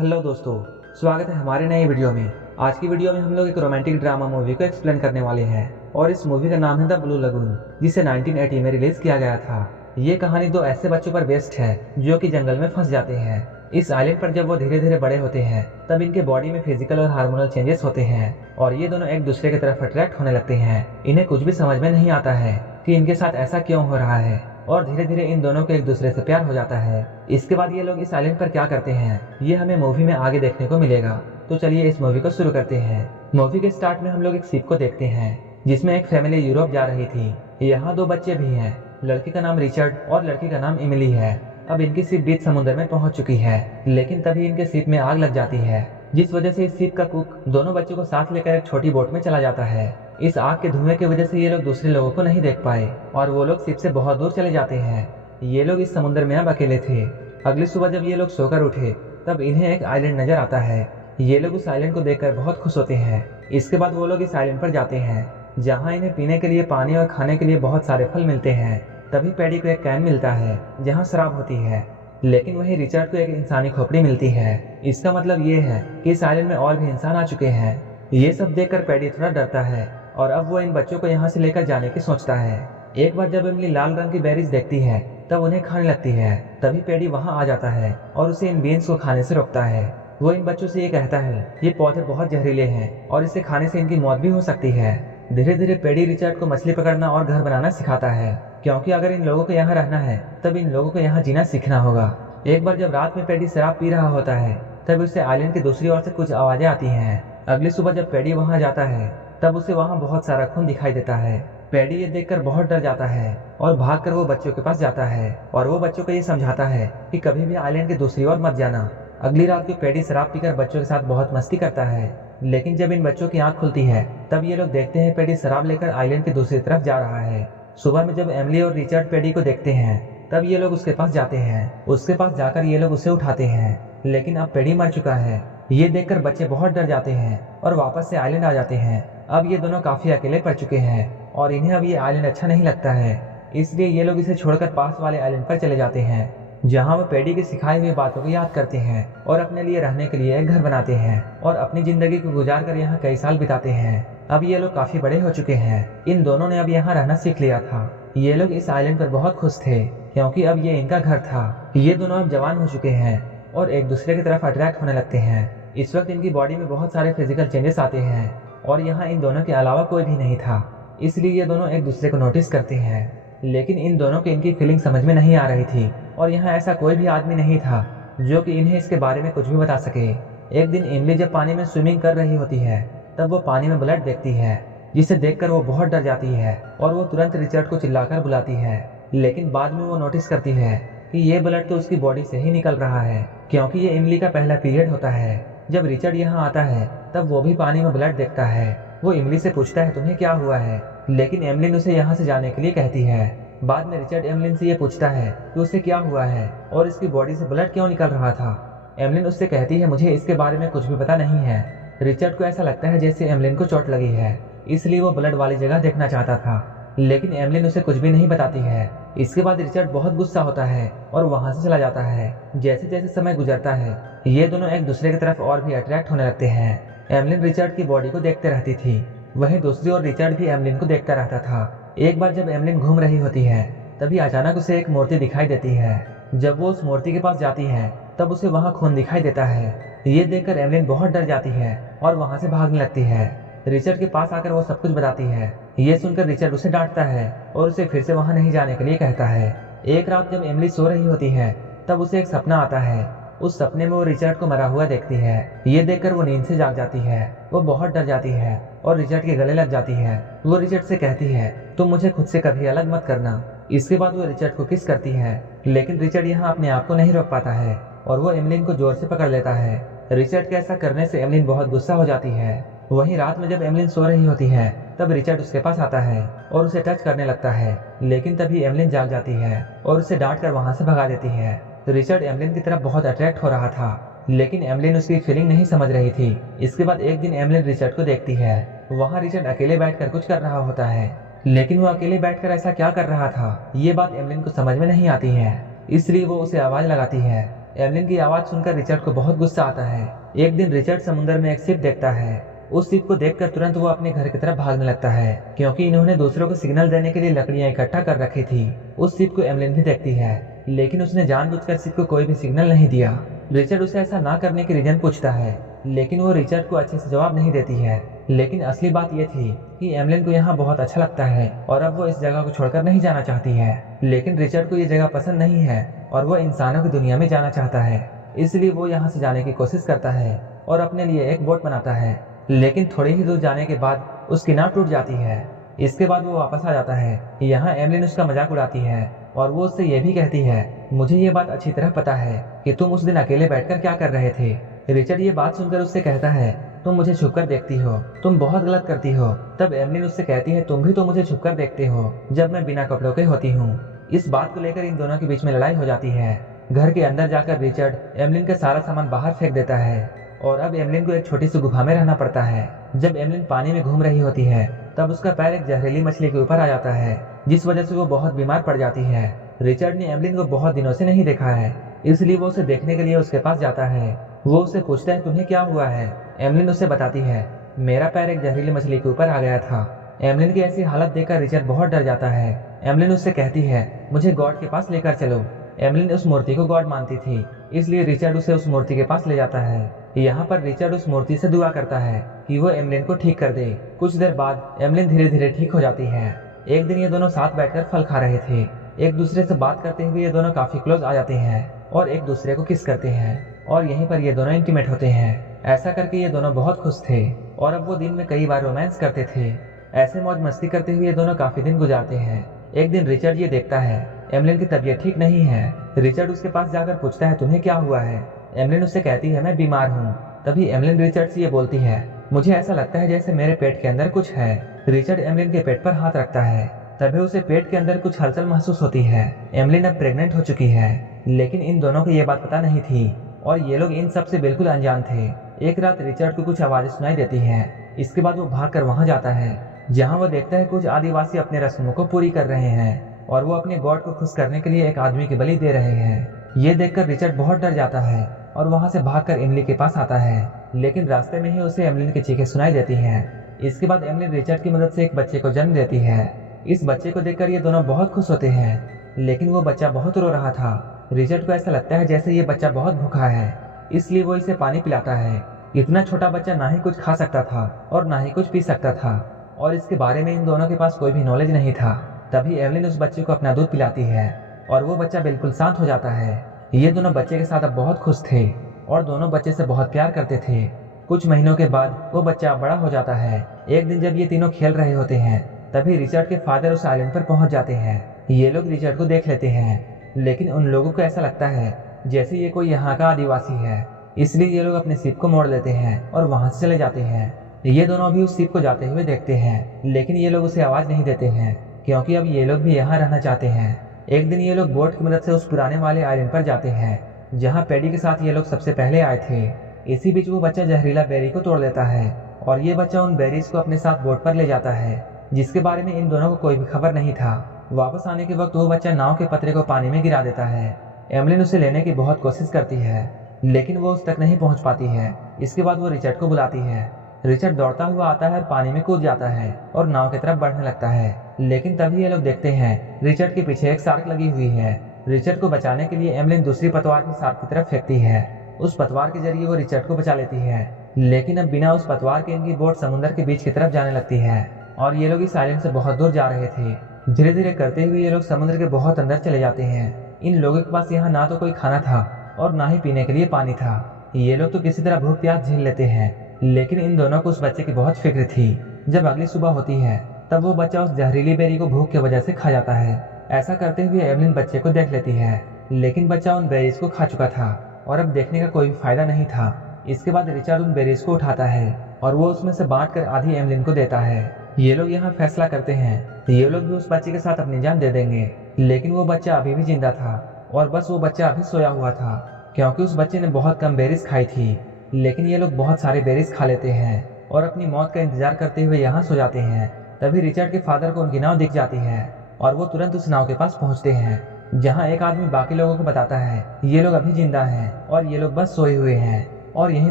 Hello दोस्तों, स्वागत है हमारे नए वीडियो में। आज की वीडियो में हम लोग एक रोमांटिक ड्रामा मूवी को एक्सप्लेन करने वाले हैं और इस मूवी का नाम है द ब्लू लगून, जिसे 1980 में रिलीज किया गया था। ये कहानी दो ऐसे बच्चों पर बेस्ड है जो कि जंगल में फंस जाते हैं। इस आइलैंड पर जब वो धीरे धीरे बड़े होते हैं तब इनके बॉडी में फिजिकल और हार्मोनल चेंजेस होते हैं और ये दोनों एक दूसरे की तरफ अट्रैक्ट होने लगते हैं। इन्हें कुछ भी समझ में नहीं आता है कि इनके साथ ऐसा क्यों हो रहा है और धीरे धीरे इन दोनों को एक दूसरे से प्यार हो जाता है। इसके बाद ये लोग इस आइलैंड पर क्या करते हैं ये हमें मूवी में आगे देखने को मिलेगा। तो चलिए इस मूवी को शुरू करते हैं। मूवी के स्टार्ट में हम लोग एक शिप को देखते हैं जिसमें एक फैमिली यूरोप जा रही थी। यहाँ दो बच्चे भी हैं, लड़के का नाम रिचर्ड और लड़की का नाम इमिली है। अब इनकी शिप बीच समुद्र में पहुंच चुकी है, लेकिन तभी इनके शिप में आग लग जाती है, जिस वजह से इस शिप का कुक दोनों बच्चों को साथ लेकर एक छोटी बोट में चला जाता है। इस आग के धुएं की वजह से ये लोग दूसरे लोगों को नहीं देख पाए और वो लोग शिप से बहुत दूर चले जाते हैं। ये लोग इस समुद्र में अब अकेले थे। अगली सुबह जब ये लोग सोकर उठे तब इन्हें एक आइलैंड नजर आता है। ये लोग उस आइलैंड को देखकर बहुत खुश होते हैं। इसके बाद वो लोग इस आइलैंड पर जाते हैं जहाँ इन्हें पीने के लिए पानी और खाने के लिए बहुत सारे फल मिलते हैं। तभी पैडी को एक कैन मिलता है जहाँ शराब होती है, लेकिन वहीं रिचर्ड को एक इंसानी खोपड़ी मिलती है। इसका मतलब ये है कि इस आइलैंड में और भी इंसान आ चुके हैं। ये सब देखकर पैडी थोड़ा डरता है और अब वो इन बच्चों को यहाँ से लेकर जाने की सोचता है। एक बार जब इमली लाल रंग की बेरीज देखती है तब उन्हें खाने लगती है। तभी पैडी वहाँ आ जाता है और उसे इन बीन्स को खाने से रोकता है। वो इन बच्चों से ये कहता है ये पौधे बहुत जहरीले हैं और इसे खाने से इनकी मौत भी हो सकती है। धीरे धीरे पैडी रिचर्ड को मछली पकड़ना और घर बनाना सिखाता है, क्योंकि अगर इन लोगों को यहाँ रहना है तब इन लोगों को यहाँ जीना सीखना होगा। एक बार जब रात में पैडी शराब पी रहा होता है तब उसे आइलैंड की दूसरी ओर से कुछ आवाजें आती हैं। अगली सुबह जब पैडी वहाँ जाता है तब उसे वहाँ बहुत सारा खून दिखाई देता है। पैडी ये देखकर बहुत डर जाता है और भागकर वो बच्चों के पास जाता है और वो बच्चों को ये समझाता है कि कभी भी आइलैंड की दूसरी ओर मत जाना। अगली रात को पैडी शराब पीकर बच्चों के साथ बहुत मस्ती करता है, लेकिन जब इन बच्चों की आंख खुलती है तब ये लोग देखते हैं पैडी शराब लेकर आइलैंड की दूसरी तरफ जा रहा है। सुबह में जब एमिली और रिचर्ड पैडी को देखते हैं तब ये लोग उसके पास जाते हैं। उसके पास जाकर ये लोग उसे उठाते हैं, लेकिन अब पैडी मर चुका है। ये देखकर बच्चे बहुत डर जाते हैं और वापस से आइलैंड आ जाते हैं। अब ये दोनों काफी अकेले पड़ चुके हैं और इन्हें अब ये आइलैंड अच्छा नहीं लगता है, इसलिए ये लोग इसे छोड़कर पास वाले आइलैंड पर चले जाते हैं जहाँ वो पैडी की सिखाई हुई बातों को याद करते हैं और अपने लिए रहने के लिए एक घर बनाते हैं और अपनी जिंदगी को गुजार कर यहाँ कई साल बिताते हैं। अब ये लोग काफी बड़े हो चुके हैं। इन दोनों ने अब यहाँ रहना सीख लिया था। ये लोग इस आइलैंड पर बहुत खुश थे क्योंकि अब ये इनका घर था। ये दोनों अब जवान हो चुके हैं और एक दूसरे की तरफ अट्रैक्ट होने लगते हैं। इस वक्त इनकी बॉडी में बहुत सारे फिजिकल चेंजेस आते हैं और यहाँ इन दोनों के अलावा कोई भी नहीं था, इसलिए ये दोनों एक दूसरे को नोटिस करते हैं। लेकिन इन दोनों की इनकी फीलिंग समझ में नहीं आ रही थी और यहाँ ऐसा कोई भी आदमी नहीं था जो कि इन्हें इसके बारे में कुछ भी बता सके। एक दिन इमली जब पानी में स्विमिंग कर रही होती है तब वो पानी में ब्लड देखती है, जिसे देखकर वो बहुत डर जाती है और वो तुरंत रिचर्ड को चिल्लाकर बुलाती है। लेकिन बाद में वो नोटिस करती है कि ये ब्लड तो उसकी बॉडी से ही निकल रहा है, क्योंकि ये इमली का पहला पीरियड होता है। जब रिचर्ड यहाँ आता है तब वो भी पानी में ब्लड देखता है। वो इमली से पूछता है तुम्हें क्या हुआ है, लेकिन एमलिन उसे यहाँ से जाने के लिए कहती है। बाद में रिचर्ड एमलिन से ये पूछता है कि उसे क्या हुआ है और इसकी बॉडी से ब्लड क्यों निकल रहा था। एमलिन उससे कहती है मुझे इसके बारे में कुछ भी पता नहीं है। रिचर्ड को ऐसा लगता है जैसे एमलिन को चोट लगी है, इसलिए वो ब्लड वाली जगह देखना चाहता था, लेकिन एमलिन उसे कुछ भी नहीं बताती है। इसके बाद रिचर्ड बहुत गुस्सा होता है और वहाँ से चला जाता है। जैसे जैसे समय गुजरता है ये दोनों एक दूसरे की तरफ और भी अट्रैक्ट होने लगते हैं। एमलिन रिचर्ड की बॉडी को देखते रहती थी, वहीं दूसरी ओर रिचर्ड भी एमलिन को देखता रहता था। एक बार जब एमलिन घूम रही होती है तभी अचानक उसे एक मूर्ति दिखाई देती है। जब वो उस मूर्ति के पास जाती है तब उसे वहाँ खून दिखाई देता है। ये देखकर एमलिन बहुत डर जाती है और वहाँ से भागने लगती है। रिचर्ड के पास आकर वो सब कुछ बताती है। ये सुनकर रिचर्ड उसे डांटता है और उसे फिर से वहाँ नहीं जाने के लिए कहता है। एक रात जब एमिली सो रही होती है तब उसे एक सपना आता है। उस सपने में वो रिचर्ड को मरा हुआ देखती है। ये देखकर वो नींद से जाग जाती है। वो बहुत डर जाती है और रिचर्ड के गले लग जाती है। वो रिचर्ड से कहती है तुम मुझे खुद से कभी अलग मत करना। इसके बाद वो रिचर्ड को किस करती है, लेकिन रिचर्ड यहाँ अपने आप को नहीं रोक पाता है और वो एमलिन को जोर से पकड़ लेता है। रिचर्ड के ऐसा करने से एमलिन बहुत गुस्सा हो जाती है। वहीं रात में जब एमलिन सो रही होती है तब रिचर्ड उसके पास आता है और उसे टच करने लगता है, लेकिन तभी एमलिन जाग जाती है और उसे डांट कर वहाँ से भगा देती है। रिचर्ड एमलिन की तरफ बहुत अट्रैक्ट हो रहा था, लेकिन एमलिन उसकी फीलिंग नहीं समझ रही थी। इसके बाद एक दिन एमलिन रिचर्ड को देखती है। वहाँ रिचर्ड अकेले बैठकर कुछ कर रहा होता है, लेकिन वो अकेले बैठकर ऐसा क्या कर रहा था ये बात एमलिन को समझ में नहीं आती है, इसलिए वो उसे आवाज लगाती है। एमलिन की आवाज सुनकर रिचर्ड को बहुत गुस्सा आता है। एक दिन रिचर्ड समुद्र में एक शिप देखता है। उस शिप को देखकर तुरंत वो अपने घर की तरफ भागने लगता है, क्योंकि इन्होंने दूसरों को सिग्नल देने के लिए लकड़ियां इकट्ठा कर रखी थी। उस शिप को एमलिन भी देखती है, लेकिन उसने जानबूझकर शिप को कोई भी सिग्नल नहीं दिया। रिचर्ड उसे ऐसा ना करने की रीजन पूछता है, लेकिन वो रिचर्ड को अच्छे से जवाब नहीं देती है। लेकिन असली बात यह थी कि एमलिन को यहाँ बहुत अच्छा लगता है और अब वो इस जगह को छोड़कर नहीं जाना चाहती है। लेकिन रिचर्ड को ये जगह पसंद नहीं है और वो इंसानों की दुनिया में जाना चाहता है। इसलिए वो यहाँ से जाने की कोशिश करता है और अपने लिए एक बोट बनाता है। लेकिन थोड़ी ही दूर जाने के बाद उसकी नाव टूट जाती है। इसके बाद वो वापस आ जाता है। यहाँ एमलिन उसका मजाक उड़ाती है और वो उससे ये भी कहती है, मुझे ये बात अच्छी तरह पता है कि तुम उस दिन अकेले बैठकर क्या कर रहे थे। रिचर्ड ये बात सुनकर उससे कहता है, तुम मुझे छुपकर देखती हो, तुम बहुत गलत करती हो। तब एमलिन उससे कहती है, तुम भी तो मुझे छुपकर देखते हो जब मैं बिना कपड़ों के होती हूँ। इस बात को लेकर इन दोनों के बीच में लड़ाई हो जाती है। घर के अंदर जाकर रिचर्ड एमलिन का सारा सामान बाहर फेंक देता है और अब एमलिन को एक छोटी सी गुफा में रहना पड़ता है। जब एमलिन पानी में घूम रही होती है तब उसका पैर एक जहरीली मछली के ऊपर आ जाता है, जिस वजह से वो बहुत बीमार पड़ जाती है। रिचर्ड ने एमलिन को बहुत दिनों से नहीं देखा है, इसलिए वो उसे देखने के लिए उसके पास जाता है। वो उससे पूछता है, तुम्हें क्या हुआ है। एमलिन उसे बताती है, मेरा पैर एक जहरीली मछली के ऊपर आ गया था। एमलिन की ऐसी हालत देखकर रिचर्ड बहुत डर जाता है। एमलिन उससे कहती है, मुझे गॉड के पास लेकर चलो। एमलिन उस मूर्ति को गॉड मानती थी, इसलिए रिचर्ड उसे उस मूर्ति के पास ले जाता है। यहाँ पर रिचर्ड उस मूर्ति से दुआ करता है कि वो एमलिन को ठीक कर दे। कुछ देर बाद एमलिन धीरे धीरे ठीक हो जाती है। एक दिन ये दोनों साथ बैठकर फल खा रहे थे। एक दूसरे से बात करते हुए ये दोनों काफी क्लोज आ जाते हैं और एक दूसरे को किस करते हैं और यहीं पर ये दोनों इंटीमेट होते हैं। ऐसा करके ये दोनों बहुत खुश थे और अब वो दिन में कई बार रोमांस करते थे। ऐसे मौज मस्ती करते हुए ये दोनों काफी दिन गुजारते हैं। एक दिन रिचर्ड ये देखता है एमलिन की तबीयत ठीक नहीं है। रिचर्ड उसके पास जाकर पूछता है, तुम्हें क्या हुआ है। एमलिन उससे कहती है, मैं बीमार हूँ। तभी एमलिन रिचर्ड से ये बोलती है, मुझे ऐसा लगता है जैसे मेरे पेट के अंदर कुछ है। रिचर्ड एमलिन के पेट पर हाथ रखता है, तभी उसे पेट के अंदर कुछ हलचल महसूस होती है। एमलिन अब प्रेग्नेंट हो चुकी है, लेकिन इन दोनों को ये बात पता नहीं थी और ये लोग इन सब से बिल्कुल अनजान थे। एक रात रिचर्ड को कुछ आवाजें सुनाई देती हैं। इसके बाद वो भागकर वहां जाता है, जहां वो देखता है कुछ आदिवासी अपने रस्मों को पूरी कर रहे हैं और वो अपने गॉड को खुश करने के लिए एक आदमी की बलि दे रहे हैं। ये देखकर रिचर्ड बहुत डर जाता है और वहां से भागकर एमली के पास आता है, लेकिन रास्ते में ही उसे एमलिन की चीखें सुनाई देती हैं। इसके बाद एमलिन रिचर्ड की मदद से एक बच्चे को जन्म देती है। इस बच्चे को देखकर ये दोनों बहुत खुश होते हैं, लेकिन वो बच्चा बहुत रो रहा था। रिचर्ड को ऐसा लगता है जैसे ये बच्चा बहुत भूखा है, इसलिए वो इसे पानी पिलाता है। इतना छोटा बच्चा ना ही कुछ खा सकता था और ना ही कुछ पी सकता था और इसके बारे में इन दोनों के पास कोई भी नॉलेज नहीं था। तभी एवलिन उस बच्चे को अपना दूध पिलाती है और वो बच्चा बिल्कुल शांत हो जाता है। ये दोनों बच्चे के साथ अब बहुत खुश थे और दोनों बच्चे से बहुत प्यार करते थे। कुछ महीनों के बाद वो बच्चा बड़ा हो जाता है। एक दिन जब ये तीनों खेल रहे होते हैं तभी रिचर्ड के फादर उस आइलैंड पर पहुंच जाते हैं। ये लोग रिचर्ड को देख लेते हैं, लेकिन उन लोगों को ऐसा लगता है जैसे ये कोई यहाँ का आदिवासी है, इसलिए ये लोग अपने शिप को मोड़ लेते हैं और वहां से चले जाते हैं। ये दोनों अभी उस शिप को जाते हुए देखते हैं, लेकिन ये लोग उसे आवाज नहीं देते हैं क्योंकि अब ये लोग भी यहाँ रहना चाहते हैं। एक दिन ये लोग बोट की मदद से उस पुराने वाले आइलैंड पर जाते हैं जहाँ पैडी के साथ ये लोग सबसे पहले आए थे। इसी बीच वो बच्चा जहरीला बेरी को तोड़ लेता है और ये बच्चा उन बेरीज को अपने साथ बोट पर ले जाता है, जिसके बारे में इन दोनों को कोई भी खबर नहीं था। वापस आने के वक्त वो बच्चा नाव के पतरे को पानी में गिरा देता है। एमलिन उसे लेने की बहुत कोशिश करती है, लेकिन वो उस तक नहीं पहुंच पाती है। इसके बाद वो रिचर्ड को बुलाती है। रिचर्ड दौड़ता हुआ आता है और पानी में कूद जाता है और नाव की तरफ बढ़ने लगता है, लेकिन तभी ये लोग देखते हैं रिचर्ड के पीछे एक शार्क लगी हुई है। रिचर्ड को बचाने के लिए एमलिन दूसरी पतवार की शार्क की तरफ फेंकती है। उस पतवार के जरिए वो रिचर्ड को बचा लेती है, लेकिन अब बिना उस पतवार के इनकी बोट समुद्र के बीच की तरफ जाने लगती है और ये लोग इस आइलैंड से बहुत दूर जा रहे थे। धीरे धीरे करते हुए ये लोग समुद्र के बहुत अंदर चले जाते हैं। इन लोगों के पास यहाँ ना तो कोई खाना था और ना ही पीने के लिए पानी था। ये लोग तो किसी तरह भूख प्यास झेल लेते हैं, लेकिन इन दोनों को उस बच्चे की बहुत फिक्र थी। जब अगली सुबह होती है तब वो बच्चा उस जहरीली बेरी को भूख की वजह से खा जाता है। ऐसा करते हुए एवलिन बच्चे को देख लेती है, लेकिन बच्चा उन बेरीज को खा चुका था और अब देखने का कोई भी फायदा नहीं था। इसके बाद रिचर्ड उन बेरीज को उठाता है और वो उसमें से बांट कर आधी एवलिन को देता है। ये लोग यहाँ फैसला करते हैं ये लोग भी उस बच्चे के साथ अपनी जान दे देंगे, लेकिन वो बच्चा अभी भी जिंदा था और बस वो बच्चा अभी सोया हुआ था क्योंकि उस बच्चे ने बहुत कम बेरीज खाई थी। लेकिन ये लोग बहुत सारे बेरीज खा लेते हैं और अपनी मौत का इंतजार करते हुए यहाँ सो जाते हैं। तभी रिचर्ड के फादर को उनकी नाव दिख जाती है और वो तुरंत उस नाव के पास पहुँचते हैं। जहाँ एक आदमी बाकी लोगों को बताता है ये लोग अभी जिंदा हैं और ये लोग बस सोए हुए हैं, और यहीं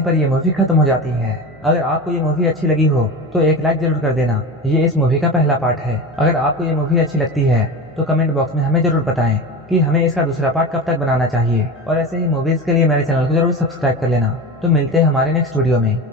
पर ये मूवी खत्म हो जाती है। अगर आपको ये मूवी अच्छी लगी हो तो एक लाइक जरूर कर देना। ये इस मूवी का पहला पार्ट है। अगर आपको ये मूवी अच्छी लगती है तो कमेंट बॉक्स में हमें जरूर बताएं कि हमें इसका दूसरा पार्ट कब तक बनाना चाहिए, और ऐसे ही मूवीज के लिए मेरे चैनल को जरूर सब्सक्राइब कर लेना। तो मिलते हैं हमारे नेक्स्ट वीडियो में।